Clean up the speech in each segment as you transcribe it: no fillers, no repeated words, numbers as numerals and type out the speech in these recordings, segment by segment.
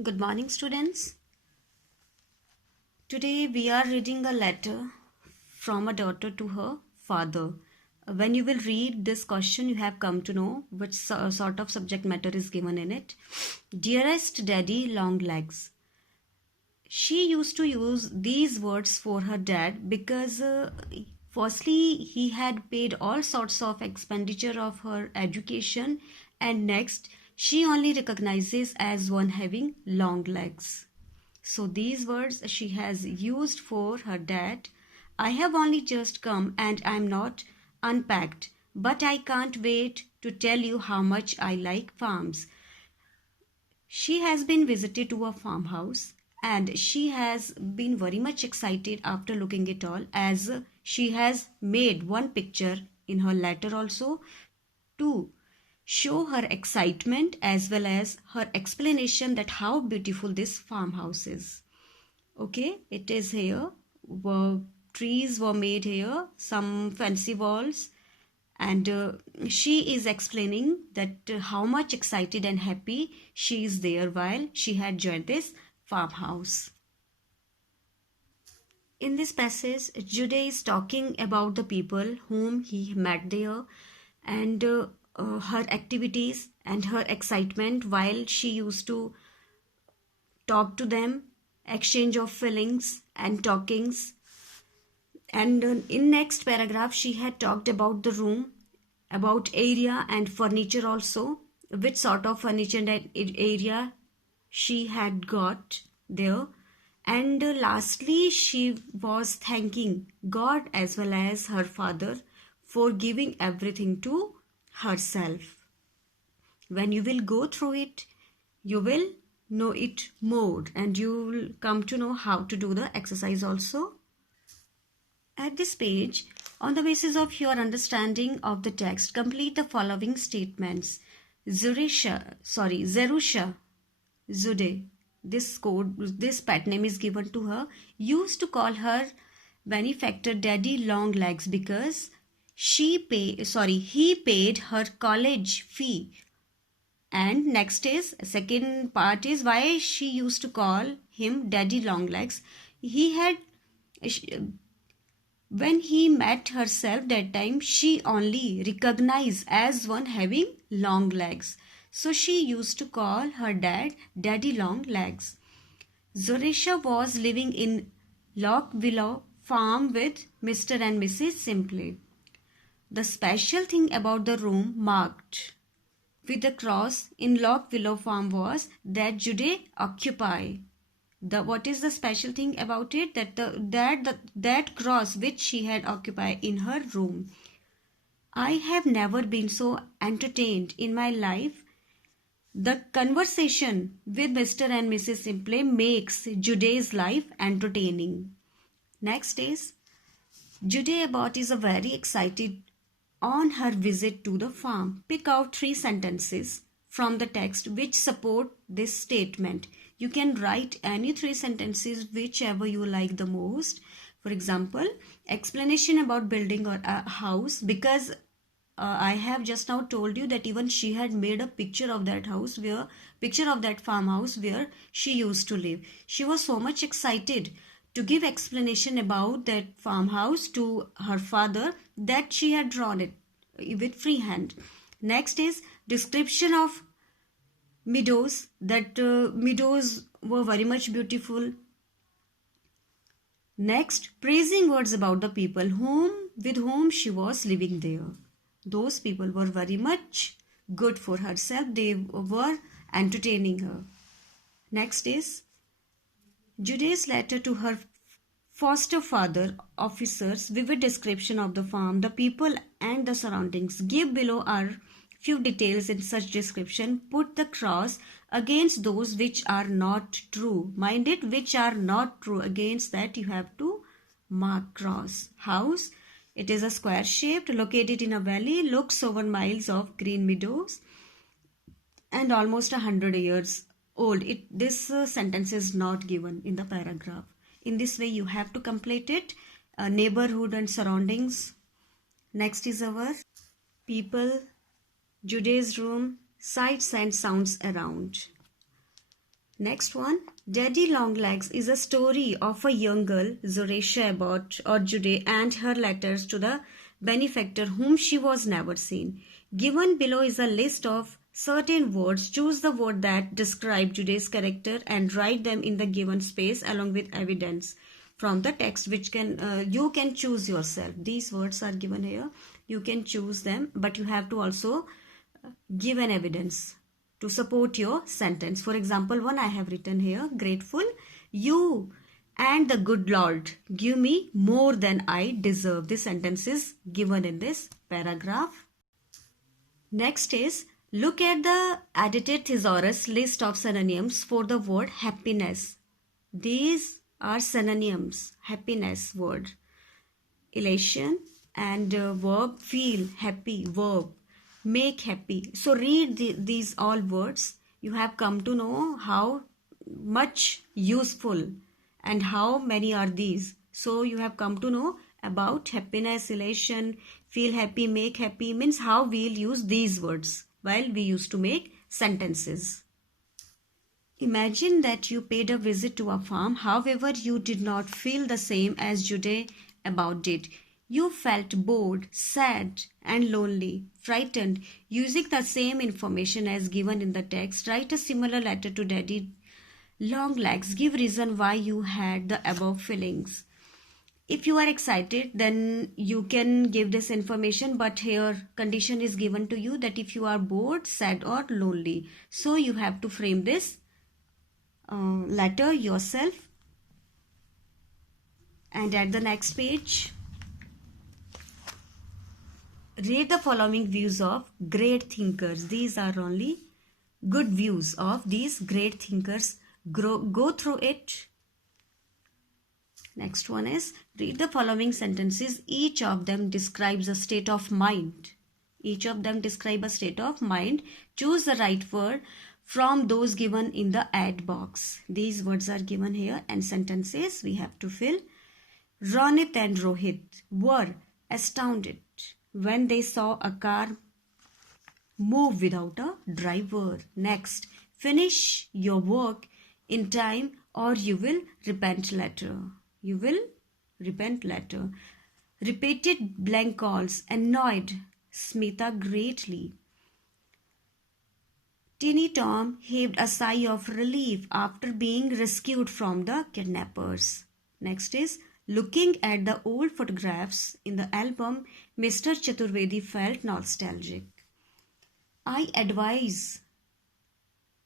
Good morning, students. Today we are reading a letter from a daughter to her father. When you will read this question, you have come to know which sort of subject matter is given in it. Dearest Daddy Longlegs. She used to use these words for her dad because firstly he had paid all sorts of expenditure of her education, and next she only recognizes as one having long legs. So these words she has used for her dad. I have only just come and I'm not unpacked, but I can't wait to tell you how much I like farms. She has been visited to a farmhouse and she has been very much excited after looking it all, as she has made one picture in her letter also to show her excitement as well as her explanation that how beautiful this farmhouse is. Okay, it is here. Trees were made here, some fancy walls, and she is explaining that how much excited and happy she is there while she had joined this farmhouse. In this passage, Jude is talking about the people whom he met there, and her activities and her excitement while she used to talk to them, exchange of feelings and talkings. And in next paragraph she had talked about the room, about area and furniture also, which sort of furniture and area she had got there. And lastly she was thanking God as well as her father for giving everything to herself. When you will go through it, you will know it more and you will come to know how to do the exercise also. At this page, on the basis of your understanding of the text, complete the following statements. Zerusha, Zude, this pet name is given to her, used to call her benefactor Daddy Longlegs because he paid her college fee. And next is, second part is why she used to call him Daddy Longlegs. He had When he met herself that time, she only recognized as one having long legs. So she used to call her dad Daddy Long Legs. Zorisha was living in Lock Willow farm with Mr. and Mrs. Simply. The special thing about the room marked with a cross in Lock Willow farm was that Jude occupy. What is the special thing about it? That cross which she had occupied in her room. I have never been so entertained in my life. The conversation with Mr. and Mrs. Simple makes Jude's life entertaining. Next is, Jude Abbott is a very excited on her visit to the farm. Pick out 3 sentences from the text which support this statement. You can write any 3 sentences whichever you like the most. For example, explanation about building or a house, because I have just now told you that even she had made a picture of that farmhouse where she used to live. She was so much excited to give explanation about that farmhouse to her father that she had drawn it with free hand. Next is description of meadows, that meadows were very much beautiful. Next, praising words about the people with whom she was living there. Those people were very much good for herself. They were entertaining her. Next is Jude's letter to her foster father officers, vivid description of the farm, the people and the surroundings. Give below are few details in such description. Put the cross against those which are not true. Mind it, which are not true. Against that you have to mark cross. House, it is a square shaped, located in a valley, looks over miles of green meadows and almost 100 years old. This sentence is not given in the paragraph. In this way you have to complete it. Neighborhood and surroundings. Next is our people, Jude's room, sights and sounds around. Next one, Daddy Longlegs is a story of a young girl, Zoracia Abbott or Jude, and her letters to the benefactor whom she was never seen. Given below is a list of certain words. Choose the word that describe Jude's character and write them in the given space along with evidence from the text, which you can choose yourself. These words are given here. You can choose them, but you have to also give an evidence to support your sentence. For example, one I have written here, grateful. You and the good Lord give me more than I deserve. This sentence is given in this paragraph. Next is, look at the edited thesaurus list of synonyms for the word happiness. These are synonyms. Happiness word. Elation and verb feel happy, verb make happy. So read these all words. You have come to know how much useful and how many are these. So you have come to know about happiness, elation, feel happy, make happy, means how we'll use these words while we used to make sentences. Imagine that you paid a visit to a farm. However, you did not feel the same as Jude about it. You felt bored, sad and lonely, frightened. Using the same information as given in the text, write a similar letter to Daddy Longlegs. Give reason why you had the above feelings. If you are excited, then you can give this information, but here condition is given to you that if you are bored, sad or lonely. So you have to frame this letter yourself. And at the next page, read the following views of great thinkers. These are only good views of these great thinkers. Go through it. Next one is, read the following sentences. Each of them describes a state of mind. Each of them describe a state of mind. Choose the right word from those given in the add box. These words are given here and sentences we have to fill. Ronit and Rohit were astounded when they saw a car move without a driver. Next, finish your work in time or you will repent later. You will repent later. Repeated blank calls annoyed Smita greatly. Teeny Tom heaved a sigh of relief after being rescued from the kidnappers. Next is, looking at the old photographs in the album, Mr. Chaturvedi felt nostalgic. I advise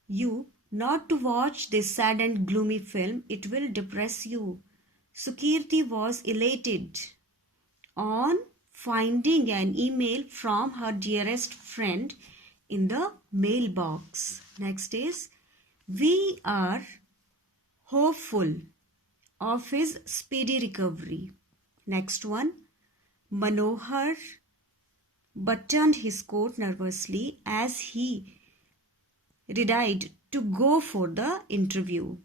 you not to watch this sad and gloomy film. It will depress you. Sukirti was elated on finding an email from her dearest friend in the mailbox. Next is, we are hopeful of his speedy recovery. Next one, Manohar buttoned his coat nervously as he readied to go for the interview.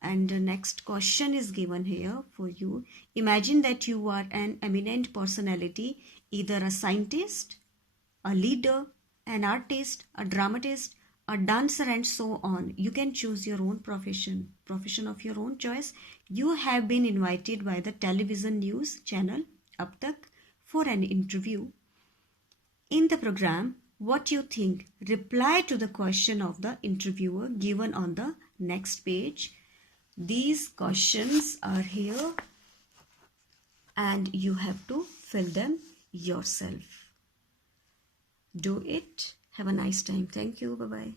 And the next question is given here for you. Imagine that you are an eminent personality, either a scientist, a leader, an artist, a dramatist, a dancer, and so on. You can choose your own profession of your own choice. You have been invited by the television news channel Ab Tak for an interview. In the program, what you think? Reply to the question of the interviewer given on the next page. These questions are here and you have to fill them yourself. Do it. Have a nice time. Thank you. Bye-bye.